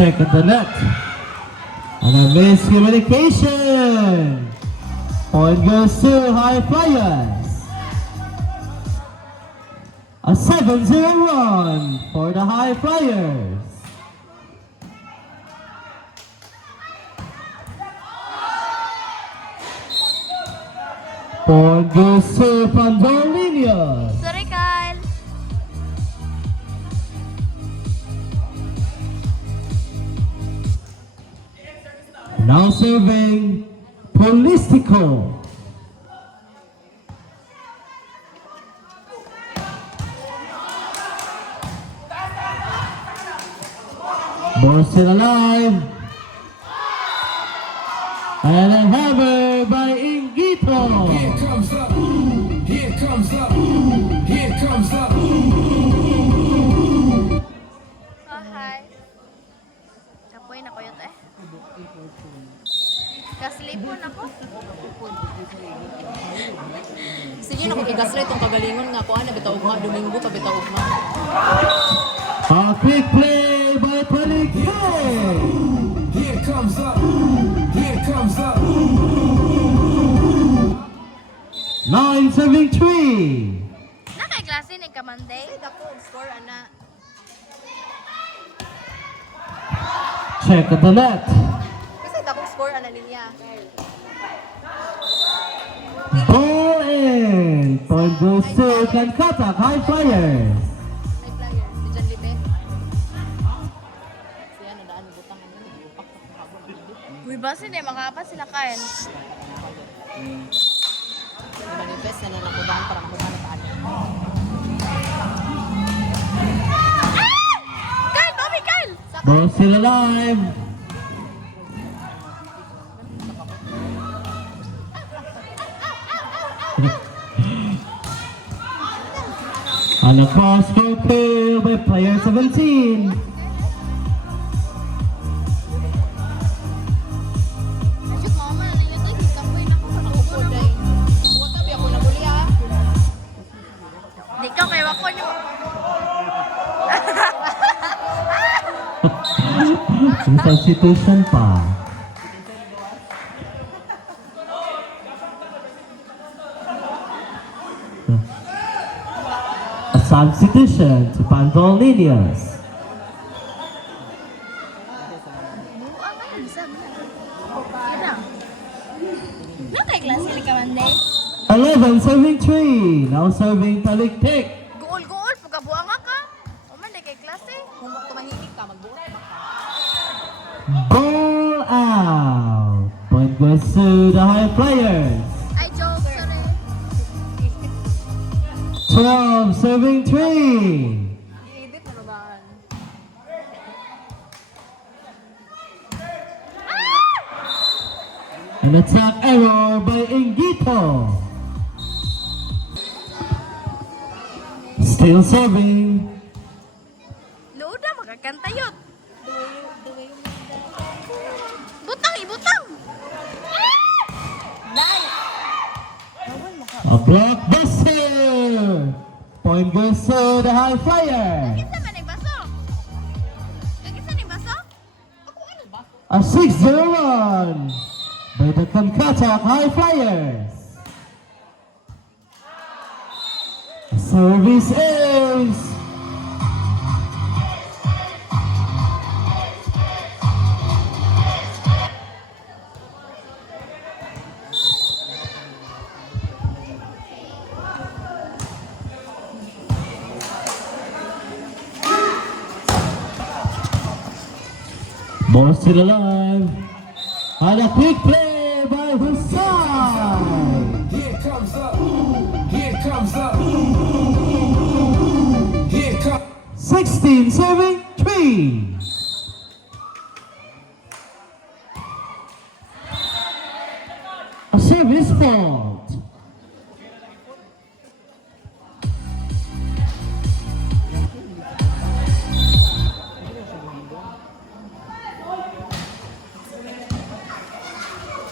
check at the net. And a miscommunication. Point goes to High Flyers. A 7-0 run for the High Flyers. Point goes to Pandolinia. Sorry, Kyle. Now serving Polistico. Ball still alive. And a hammer by Ingito. Here comes up. Here comes up. Here comes up. Oh, hi. Kapoy na ko yun eh. Kaslipon ako. Sige na kung igasre itong kagalingon nga kuha na bitaog nga Domingo pa bitaog nga. A quick play by Palikay. Here comes up. Here comes up. 9-7-3. Nakay-klase ni Kamanday. Dako score ana. Check at the net. Kasi dako score ana niya. Ball in. Point goes to Kankata High Flyers. May player si John Libe. Siya na daan butang ano upak sa habon. Uy, basi na makapat sila Kyle. Manifest na nakubahan para makuha na taan. Kyle, Bobby, Kyle! Ball still alive. And a cross-court kill by player 17. Shoot, mama. Nilagay, kapoy na ko. Ako day. Huwag tabi ako nabuli ha. Di ka kay wako niyo. Substitution pa. A substitution to Pandolinias. Buang ka, bisa mo. Kira. Nakay-klase ni Kamanday. 11-7-3. Now serving Taliktik. Guol-guol, pagkabuang ka. O man, di kay klase. Kung tumahimik ka magbuhat ka. Ball out. Point goes to the High Flyers. Ay, joke, sorry. 12-7-3. I-edit mo na ba? An attack error by Ingito. Still serving. Luda, makakanta yun. Butang, ibutang. A blockbuster. Point goes to the High Flyer. Kinsa man ang baso? Kinsa ning baso? A 6-0 run by the Kankata High Flyers. Service ace. Ball still alive. And a quick play by Hussain. Here comes up. Here comes up. Here comes. 16-7-3. A service fault.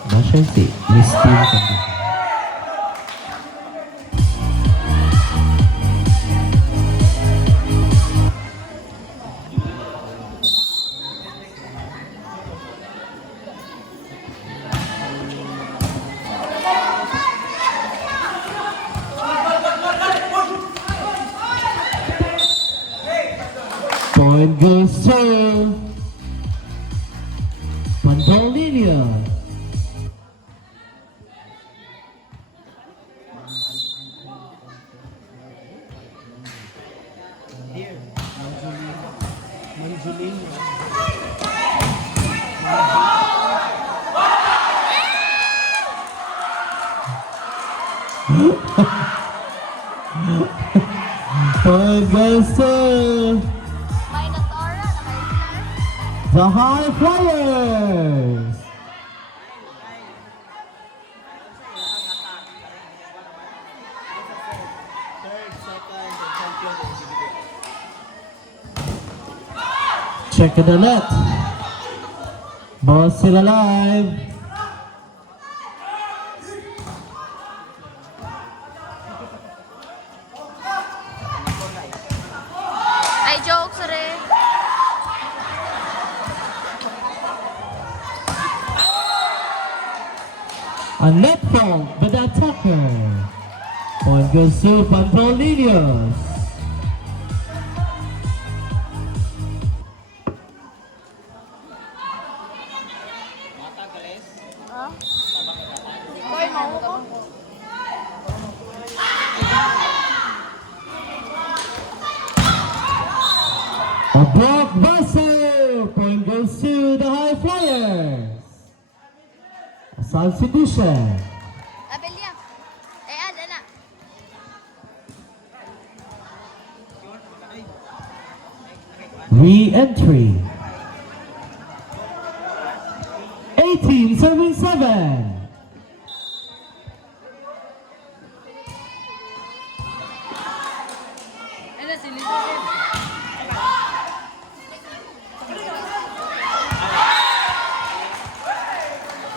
Nasaan si Miss Team Kandy? Point goes to Pandolinia. Point goes to Minus aura, naka-star. the High Flyers. Check the net. Ball still alive. Ay, jokes rin. A net fault by the attacker. Point goes to Pandolinos. Koy, mauho ko. A blockbuster. Point goes to the High Flyers. A substitution. Abelia. Ada na. Re-entry. 1877.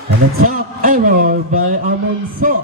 An attack error by Amonso.